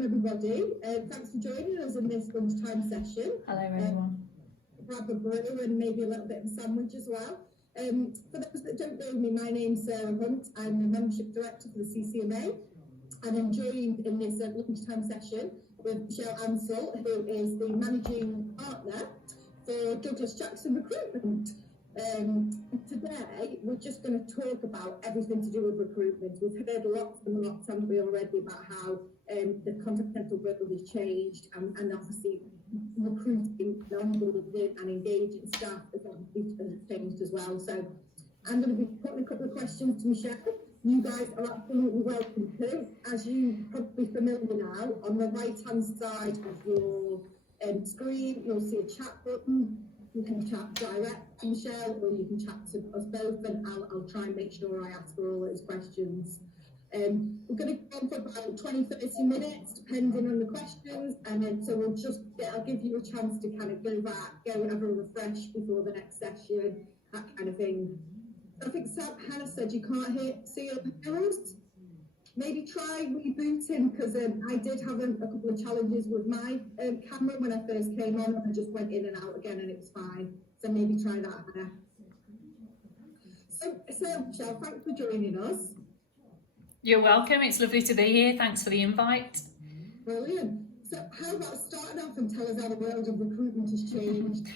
Everybody, thanks for joining us in this lunchtime session. Hello everyone. Grab a brew and maybe a little bit of a sandwich as well. For those that don't know me, my name's Sarah Hunt. I'm the Membership Director for the CCMA, and I'm joined in this lunchtime session with Michelle Ansell, who is the Managing Partner for Jackson Recruitment. Today, we're just going to talk about everything to do with recruitment. We've heard lots and lots, haven't we, already, about how the continental world has changed, and obviously recruiting, onboarding and engaging staff has obviously changed as well. So I'm going to be putting a couple of questions to Michelle. You guys are absolutely welcome to. As you probably familiar now, on the right-hand side of your screen, you'll see a chat button. You can chat direct to Michelle, or you can chat to us both, and I'll try and make sure I ask her all those questions. We're going to go on for about 20-30 minutes, depending on the questions, and then so I'll give you a chance to kind of go back, go and have a refresh before the next session, that kind of thing. I think Hannah said you can't see her arrows. Maybe try rebooting, because I did have a couple of challenges with my camera when I first came on. I just went in and out again and it was fine. So maybe try that, Hannah. So Michelle, thanks for joining us. You're welcome. It's lovely to be here. Thanks for the invite. Brilliant. So how about starting off and tell us how the world of recruitment has changed?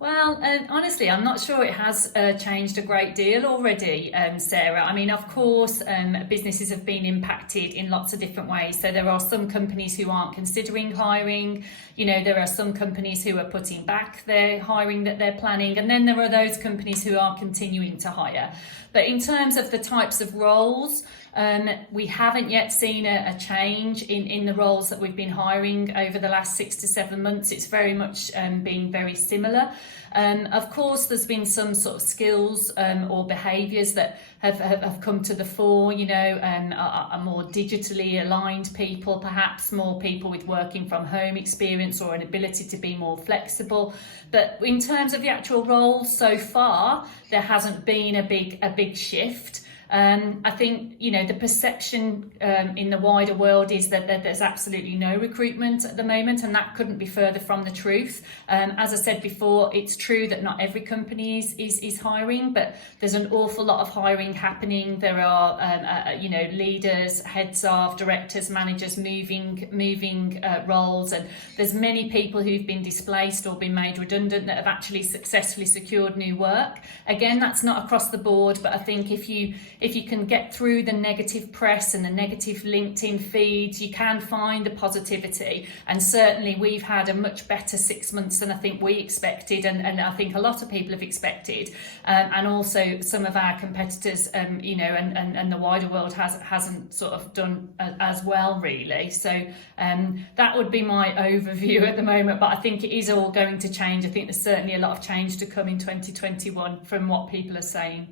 Well, honestly, I'm not sure it has changed a great deal already, Sarah. I mean, of course, businesses have been impacted in lots of different ways. So there are some companies who aren't considering hiring. You know, there are some companies who are putting back their hiring that they're planning. And then there are those companies who are continuing to hire. But in terms of the types of roles, we haven't yet seen a change in the roles that we've been hiring over the last 6 to 7 months. It's very much been very similar. Of course, there's been some sort of skills or behaviours that have come to the fore, you know, are more digitally aligned people, perhaps more people with working from home experience or an ability to be more flexible. But in terms of the actual roles so far, there hasn't been a big shift. I think, you know, the perception in the wider world is that there's absolutely no recruitment at the moment, and that couldn't be further from the truth. As I said before, it's true that not every company is hiring, but there's an awful lot of hiring happening. There are, you know, leaders, heads of, directors, managers moving roles, and there's many people who've been displaced or been made redundant that have actually successfully secured new work. Again, that's not across the board, but I think if you can get through the negative press and the negative LinkedIn feeds, you can find the positivity. And certainly we've had a much better 6 months than I think we expected, and I think a lot of people have expected. And also some of our competitors, you know, and the wider world hasn't sort of done as well, really. So that would be my overview at the moment, but I think it is all going to change. I think there's certainly a lot of change to come in 2021 from what people are saying.